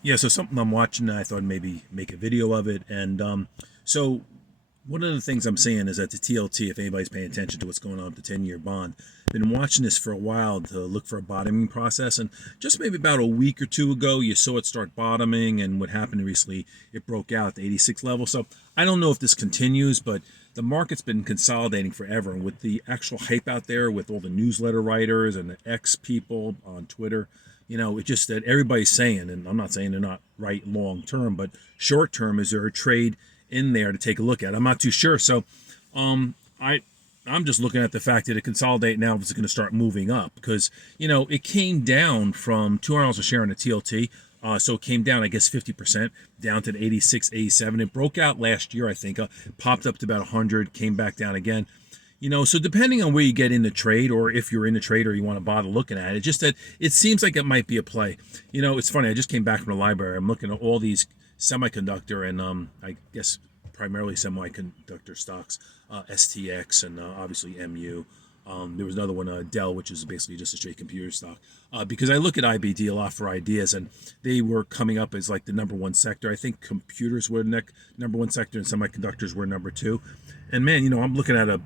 Yeah, so something I'm watching, I thought maybe make a video of it. And so one of the things I'm seeing is that the TLT, if anybody's paying attention to what's going on with the 10-year bond, been watching this for a while to look for a bottoming process. And just maybe about a week or two ago, you saw it start bottoming. And what happened recently, it broke out the 86 level. So I don't know if this continues, but the market's been consolidating forever. And with the actual hype out there, with all the newsletter writers and the X people on Twitter, it's just that everybody's saying, and I'm not saying they're not right long term, but short term, is there a trade in there to take a look at? I'm not too sure. So, I I'm just looking at the fact that it consolidate now is going to start moving up because it came down from $200 a share on the TLT. So it came down, I guess, 50% down to the 86, 87. It broke out last year, I think, popped up to about 100, came back down again. So depending on where you get in the trade, or if you're in the trade or you want to bother looking at it, just that it seems like it might be a play. It's funny. I just came back from the library. I'm looking at all these semiconductor and I guess primarily semiconductor stocks, STX and obviously MU. There was another one, Dell, which is basically just a straight computer stock. Because I look at IBD a lot for ideas, and they were coming up as like the number one sector. I think computers were number one sector, and semiconductors were number two. And man, I'm looking at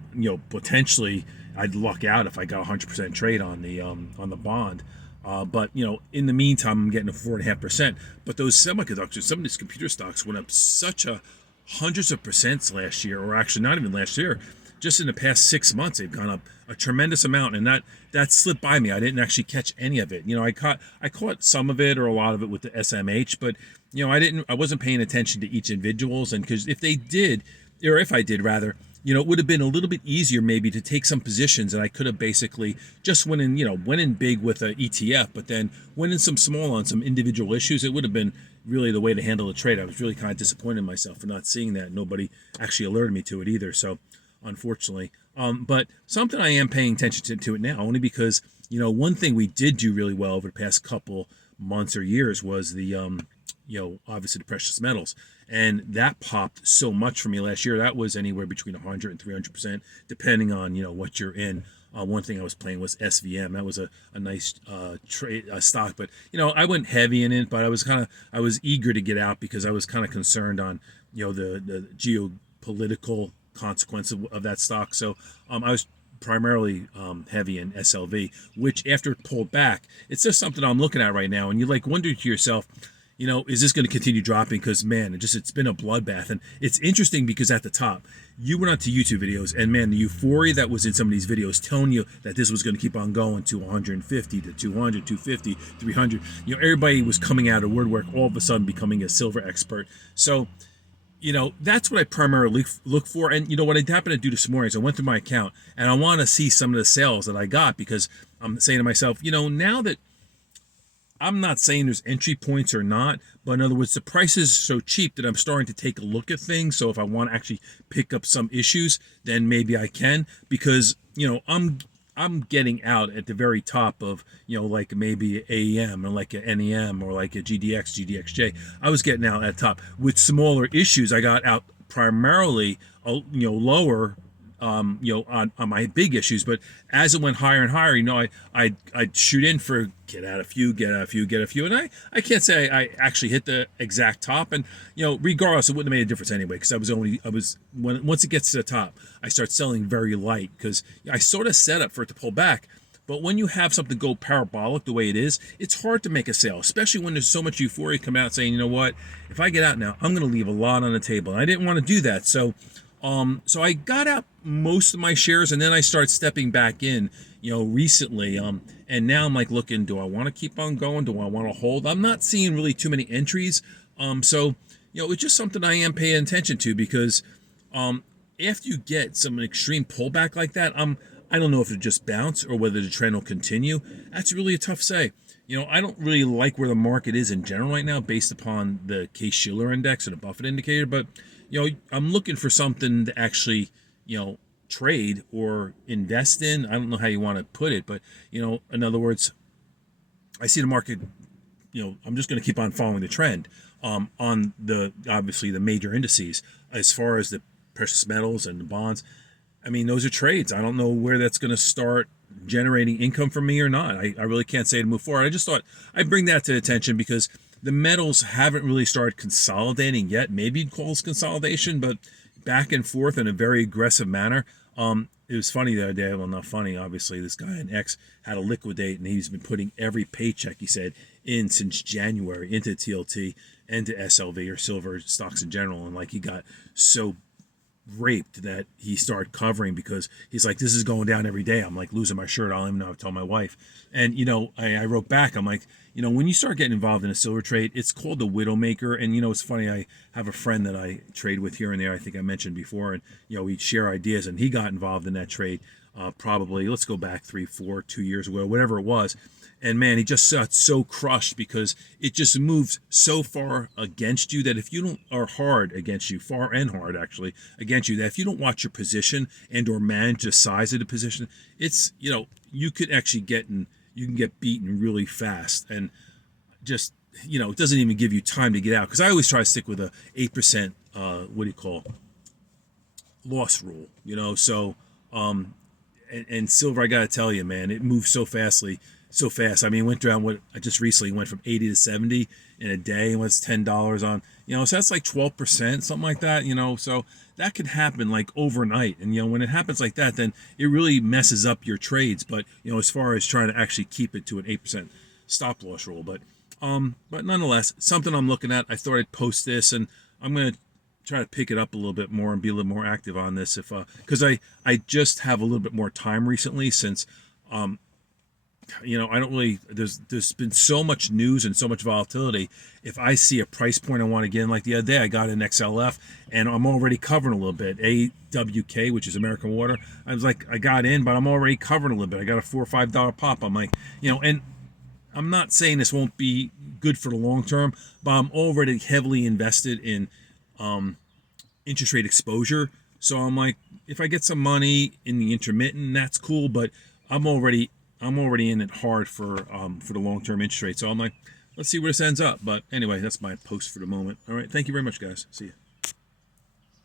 potentially I'd luck out if I got 100% trade on the bond. But in the meantime, I'm getting a 4.5%. But those semiconductors, some of these computer stocks went up such a hundreds of percents last year, or actually not even last year. Just in the past 6 months, they've gone up a tremendous amount, and that slipped by me. I didn't actually catch any of it. I caught some of it or a lot of it with the SMH, but I wasn't paying attention to each individuals, and because if they did, or if I did rather, it would have been a little bit easier maybe to take some positions, and I could have basically just went in big with a ETF, but then went in some small on some individual issues. It would have been really the way to handle the trade. I was really kind of disappointed in myself for not seeing that. Nobody actually alerted me to it either. So unfortunately. But something I am paying attention to it now, only because, one thing we did do really well over the past couple months or years was the, obviously the precious metals. And that popped so much for me last year. That was anywhere between 100 and 300%, depending on, what you're in. One thing I was playing was SVM. That was a nice trade stock, but I went heavy in it. But I was eager to get out because I was kind of concerned on the geopolitical consequence of that stock. So I was primarily heavy in SLV, which after it pulled back, it's just something I'm looking at right now. And you wonder to yourself, is this going to continue dropping? Because man, it's been a bloodbath. And it's interesting because at the top, you went onto YouTube videos, and man, the euphoria that was in some of these videos telling you that this was going to keep on going to 150 to 200, 250, 300. Everybody was coming out of woodwork, all of a sudden becoming a silver expert. So that's what I primarily look for. And what I happened to do this morning is I went through my account and I want to see some of the sales that I got, because I'm saying to myself, now that I'm not saying there's entry points or not, but in other words, the price is so cheap that I'm starting to take a look at things. So if I want to actually pick up some issues, then maybe I can, because I'm getting out at the very top of, like maybe AEM or like a NEM or like a GDXJ. I was getting out at the top. With smaller issues, I got out primarily, lower, on my big issues. But as it went higher and higher, I'd shoot in for get out a few, get out a few, get a few. And I can't say I actually hit the exact top. And, regardless, it wouldn't have made a difference anyway, because once it gets to the top, I start selling very light because I sort of set up for it to pull back. But when you have something go parabolic the way it is, it's hard to make a sale, especially when there's so much euphoria come out saying, what, if I get out now, I'm going to leave a lot on the table. And I didn't want to do that. So I got out most of my shares, and then I start stepping back in, recently. And now I'm like looking, do I want to keep on going? Do I want to hold? I'm not seeing really too many entries. So it's just something I am paying attention to, because after you get some extreme pullback like that, I don't know if it'll just bounce or whether the trend will continue. That's really a tough say. I don't really like where the market is in general right now based upon the Case-Shiller index and the Buffett indicator, but I'm looking for something to actually, trade or invest in. I don't know how you want to put it, but, in other words, I see the market, I'm just going to keep on following the trend on obviously the major indices. As far as the precious metals and the bonds, I mean, those are trades. I don't know where that's going to start generating income for me or not. I really can't say to move forward. I just thought I'd bring that to attention because The metals haven't really started consolidating yet. Maybe you'd call this consolidation, but back and forth in a very aggressive manner. It was funny the other day. Well, not funny, obviously. This guy in X had to liquidate, and he's been putting every paycheck, he said, in since January into TLT and to SLV or silver stocks in general. And like he got so raped that he started covering because he's like, this is going down every day. I'm like losing my shirt. I don't even know how to tell my wife. And, I wrote back, I'm like, when you start getting involved in a silver trade, it's called the widowmaker. And, it's funny. I have a friend that I trade with here and there. I think I mentioned before, and, we share ideas, and he got involved in that trade probably, let's go back 3, 4, 2 years ago, whatever it was. And man, he just got so crushed because it just moves so far against you that if you don't, are hard against you, far and hard actually against you, that if you don't watch your position and or manage the size of the position, it's, you could actually you can get beaten really fast. And just, it doesn't even give you time to get out. Because I always try to stick with a 8%, loss rule, So, and silver, I got to tell you, man, it moves so fast. I mean, it went down I just recently went from 80 to 70 in a day and was $10 on, so that's like 12%, something like that, so that could happen like overnight. And, when it happens like that, then it really messes up your trades. But, as far as trying to actually keep it to an 8% stop loss rule, but nonetheless, something I'm looking at. I thought I'd post this, and I'm going to try to pick it up a little bit more and be a little more active on this because I just have a little bit more time recently since, I don't really, there's been so much news and so much volatility. If I see a price point I want to get in, like the other day, I got an XLF and I'm already covering a little bit. AWK, which is American Water. I was like, I got in, but I'm already covering a little bit. I got a $4 or $5 pop. I'm like, and I'm not saying this won't be good for the long term, but I'm already heavily invested in interest rate exposure. So I'm like, if I get some money in the intermittent, that's cool, but I'm already in it hard for the long-term interest rate. So I'm like, let's see where this ends up. But anyway, that's my post for the moment. All right. Thank you very much, guys. See you.